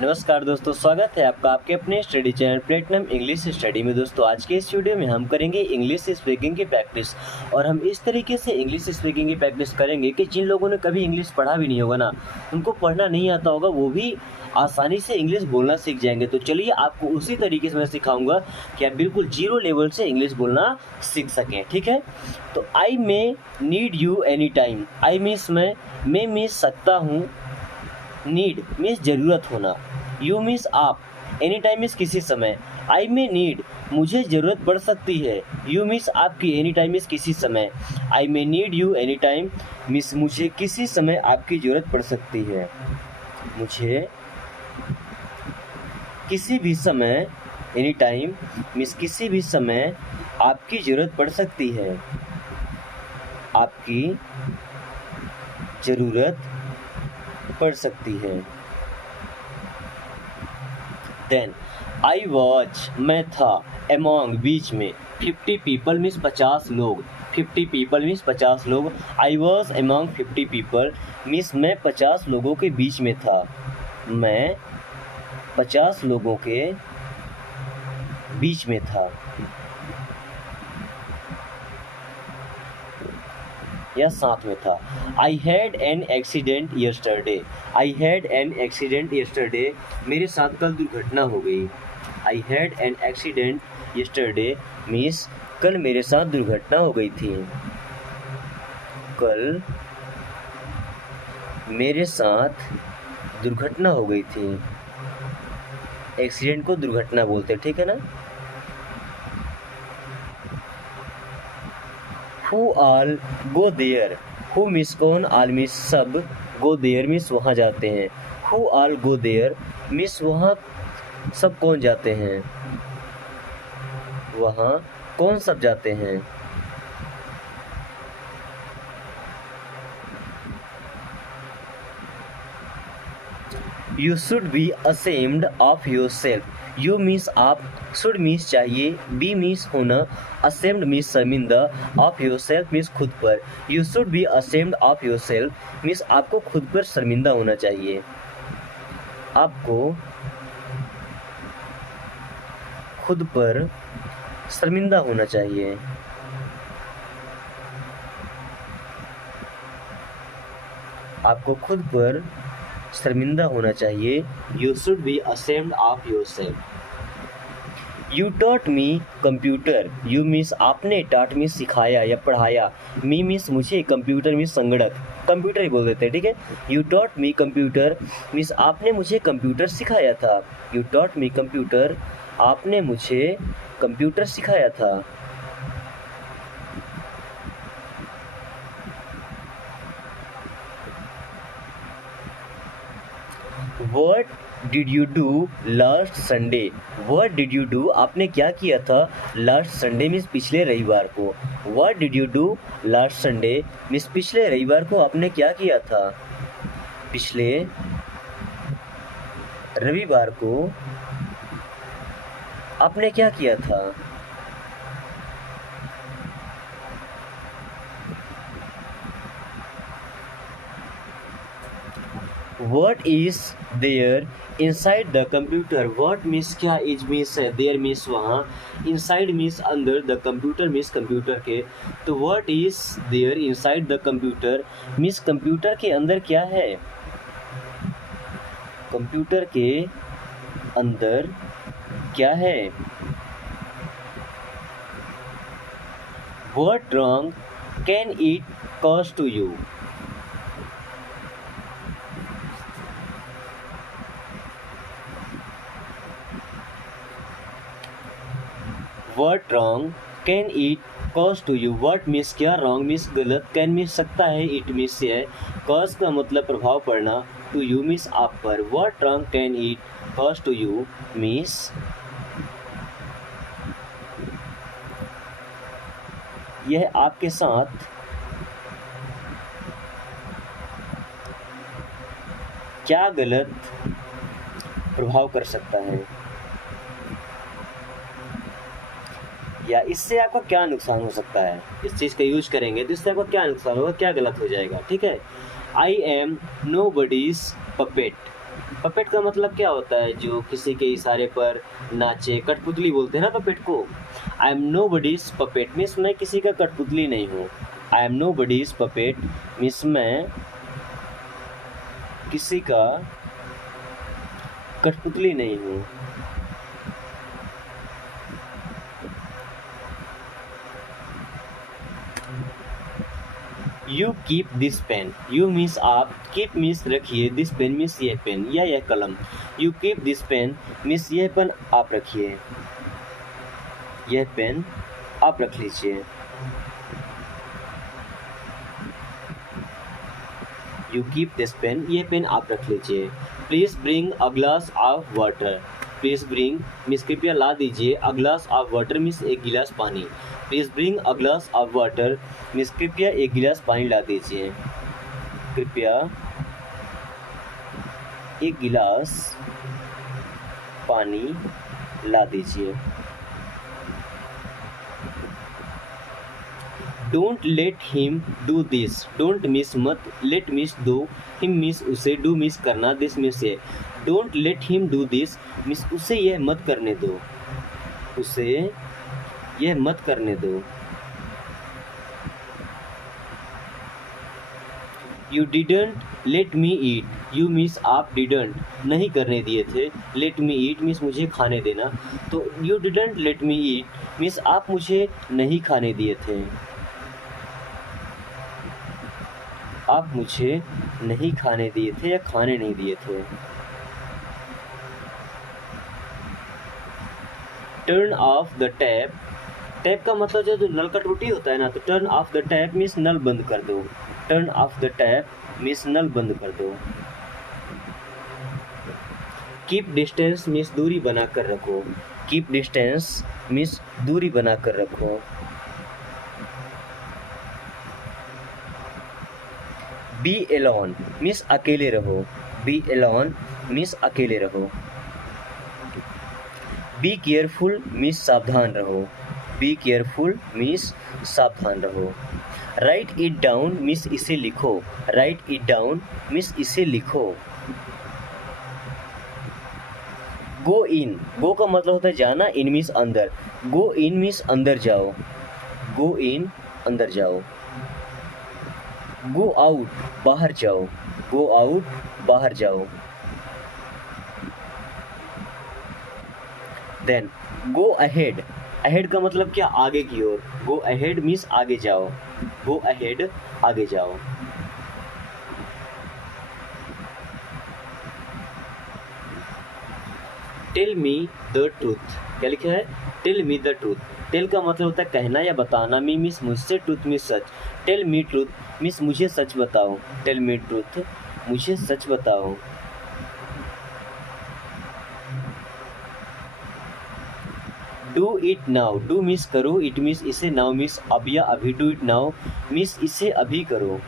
नमस्कार दोस्तों, स्वागत है आपका आपके अपने study channel platinum English study में। दोस्तों आज के इस वीडियो में हम करेंगे इंग्लिश स्पीकिंग की प्रैक्टिस। और हम इस तरीके से इंग्लिश स्पीकिंग की प्रैक्टिस करेंगे कि जिन लोगों ने कभी इंग्लिश पढ़ा भी नहीं होगा ना, उनको पढ़ना नहीं आता होगा, वो भी आसानी से इंग्लिश बोलना सीख जाएंगे। तो चलिए आपको उसी तरीके से मैं सिखाऊंगा कि आप बिल्कुल जीरो लेवल से इंग्लिश बोलना सीख सकें। ठीक है, तो I may need you any time. I means मैं मीन्स सकता हूँ, नीड मीन्स ज़रूरत होना, यू मीन्स आप, एनी टाइम मीन्स किसी समय। आई मे नीड मुझे ज़रूरत पड़ सकती है, यू मीन्स आपकी, एनी टाइम मीन्स किसी समय। I may need you any time means मुझे किसी समय आपकी ज़रूरत पड़ सकती है, मुझे किसी भी समय, एनी टाइम मीन्स किसी भी समय आपकी ज़रूरत पड़ सकती है, आपकी ज़रूरत पड़ सकती है। देन आई वॉच मैं था, अमॉन्ग बीच में, 50 पीपल मीन्स 50 लोग, 50 पीपल मीन्स 50 लोग। I was among 50 people means मैं 50 लोगों के बीच में था, मैं 50 लोगों के बीच में था या साथ में था। I had an accident yesterday, I had an accident yesterday मेरे साथ कल दुर्घटना हो गई। I had an accident yesterday means कल मेरे साथ दुर्घटना हो गई थी, कल मेरे साथ दुर्घटना हो गई थी। एक्सीडेंट को दुर्घटना बोलते हैं, ठीक है ना। Who all go there? Who miss कौन, all miss सब, go there miss वहाँ जाते हैं। Who all go there miss वहाँ सब कौन जाते हैं, वहाँ कौन सब जाते हैं। You should be ashamed of yourself. You means आप, should means चाहिए, be means होना, ashamed means शर्मिंदा, of yourself means खुद पर। You should be ashamed of yourself means आपको खुद पर शर्मिंदा होना चाहिए, आपको खुद पर शर्मिंदा होना चाहिए। आपको खुद पर शर्मिंदा होना चाहिए। You should be ashamed of yourself. You taught me computer. You means आपने, taught me सिखाया या पढ़ाया, me means मुझे, computer means संगणक, कंप्यूटर ही बोल देते हैं, ठीक है। You taught me computer means आपने मुझे कंप्यूटर सिखाया था। You taught me computer आपने मुझे कंप्यूटर सिखाया था। What did you do last Sunday? What did you do आपने क्या किया था, last Sunday मीन्स पिछले रविवार को। What did you do last Sunday means पिछले रविवार को आपने क्या किया था, पिछले रविवार को आपने क्या किया था। What is there inside the computer? What means क्या, is means है, there means वहाँ, inside means अंदर, the computer means कंप्यूटर के। तो what is there inside the computer means computer के अंदर क्या है, कंप्यूटर के अंदर क्या है। What wrong can it cause to you? What wrong can it cause to you? What means क्या, wrong means गलत, can means सकता है, it means है, cause का मतलब प्रभाव पड़ना, to you means आप पर। What wrong can it cause to you means यह आपके साथ क्या गलत प्रभाव कर सकता है, या इससे आपका क्या नुकसान हो सकता है। इस चीज़ का यूज करेंगे तो इससे आपका क्या नुकसान होगा, क्या गलत हो जाएगा, ठीक है। I am nobody's puppet, puppet का मतलब क्या होता है? जो किसी के इशारे पर नाचे, कठपुतली बोलते हैं ना पपेट को। I am nobody's puppet means मैं किसी का कठपुतली नहीं हूँ। I am nobody's puppet means मैं किसी का कठपुतली नहीं हूँ। You keep this pen, you means आप, कीप मीन्स रखिए, दिस पेन मीन्स यह पेन या यह कलम। You keep this pen means यह पेन आप रखिए, यह पेन आप रख लीजिए। यू कीप दिस पेन, यह पेन आप रख लीजिए। Please bring a glass of water, please bring means कृपया ला दीजिए, a glass of water means एक गिलास पानी। Please bring a glass of water means कृपया एक गिलास पानी ला दीजिए, कृपया एक गिलास पानी ला दीजिए। Don't let him do this, don't miss मत, लेट मिस दो, हिम मिस उसे, डू मिस करना, दिस मिस ये। Don't let him do this miss उसे यह मत करने दो, उसे यह मत करने दो। You didn't let me eat, you miss आप, डिडंट नहीं करने दिए थे, लेट मी ईट मिस मुझे खाने देना। तो you didn't let me eat miss आप मुझे नहीं खाने दिए थे, आप मुझे नहीं खाने दिए थे या खाने नहीं दिए थे। Turn off the tap, tap का मतलब जो नल का टूटी होता है ना, तो turn off the tap means नल बंद कर दो, turn off the tap means नल बंद कर दो। कीप डिस्टेंस मीन्स दूरी बनाकर रखो, कीप डिस्टेंस मीन्स दूरी बनाकर रखो। बी एलोन मीन्स अकेले रहो, बी एलोन मीन्स अकेले रहो। बी केयरफुल मीन्स सावधान रहो, बी केयरफुल मीन्स सावधान रहो। राइट इट डाउन मीन्स इसे लिखो, राइट इट डाउन मीन्स इसे लिखो। गो इन, गो का मतलब होता है जाना, इन मीन्स अंदर, गो इन मीन्स अंदर जाओ, गो इन अंदर जाओ। गो आउट बाहर जाओ, गो आउट बाहर जाओ। देन गो अहेड, अहेड का मतलब क्या? आगे की ओर, गो अहेड मीन्स आगे जाओ, गो अहेड आगे जाओ। टेल मी द ट्रूथ, क्या लिखा है? Tell me the truth, tell का मतलब होता है कहना या बताना, मी मीन्स मुझसे, ट्रूथ मीन्स सच। टेल मी ट्रूथ मीन्स मुझे सच बताओ, टेल मी ट्रूथ मुझे सच बताओ। Do it now, do means करो, इट मीन्स इसे, नाउ मीन्स अब या अभी, डू इट नाउ मीन्स इसे अभी करो,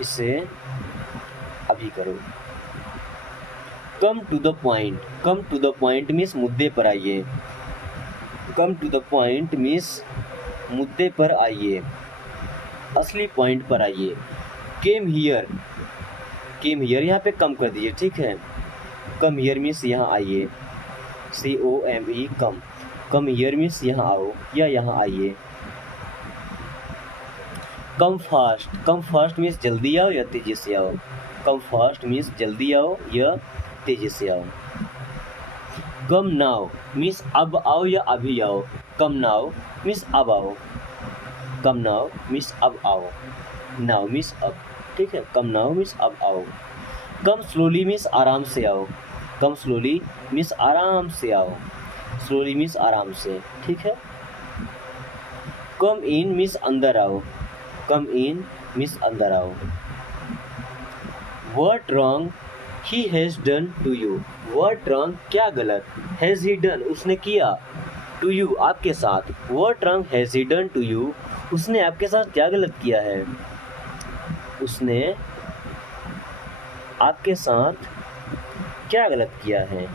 इसे अभी करो। Come to the point, come to the point means मुद्दे पर आइए, come to the point means मुद्दे पर आइए, असली पॉइंट पर आइए। केम हियर, केम हियर यहाँ पे कम कर दीजिए, ठीक है। कम हियर मीन्स यहाँ आइए, COME come, come here means यहाँ आओ या यहाँ आइए। Come fast, come fast means जल्दी आओ या तेजी से आओ, कम फास्ट मीन्स जल्दी आओ या तेजी से आओ। कम नाउ मीन्स अब आओ या अभी आओ, कम नाउ मीन्स अब आओ, कम नाउ मीन्स अब आओ, नाउ मीन्स अब, ठीक है। कम नाउ मीन्स अब आओ। कम स्लोली मीन्स आराम से आओ, कम स्लोली मीन्स आराम से आओ, स्लोली मीन्स आराम से, ठीक है। कम इन मीन्स अंदर आओ, कम इन मीन्स अंदर आओ। What wrong he has done to you, what wrong क्या गलत, हैज़ ही डन उसने किया, टू यू आपके साथ, what wrong has he done to you उसने आपके साथ क्या गलत किया है, उसने आपके साथ क्या गलत किया है।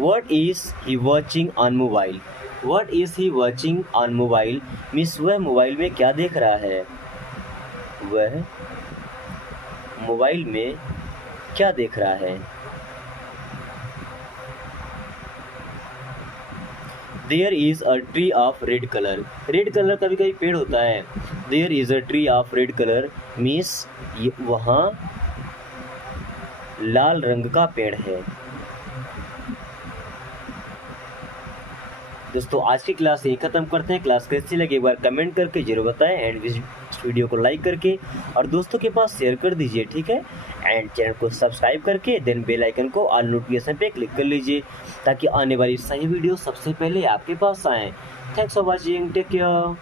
What is he watching on mobile, what is he watching on mobile means वह मोबाइल में क्या देख रहा है, वह मोबाइल में क्या देख रहा है। There is a tree of red colour, red colour कभी कभी पेड़ होता है। There is a tree of red colour means वहाँ लाल रंग का पेड़ है। दोस्तों आज की क्लास यही खत्म करते हैं। क्लास कैसी लगी एक बार कमेंट करके जरूर बताएं एंड इस वीडियो को लाइक करके और दोस्तों के पास शेयर कर दीजिए, ठीक है। एंड चैनल को सब्सक्राइब करके देन बेल आइकन को ऑल नोटिफिकेशन पे क्लिक कर लीजिए ताकि आने वाली सही वीडियो सबसे पहले आपके पास आए। Thanks for watching, take care.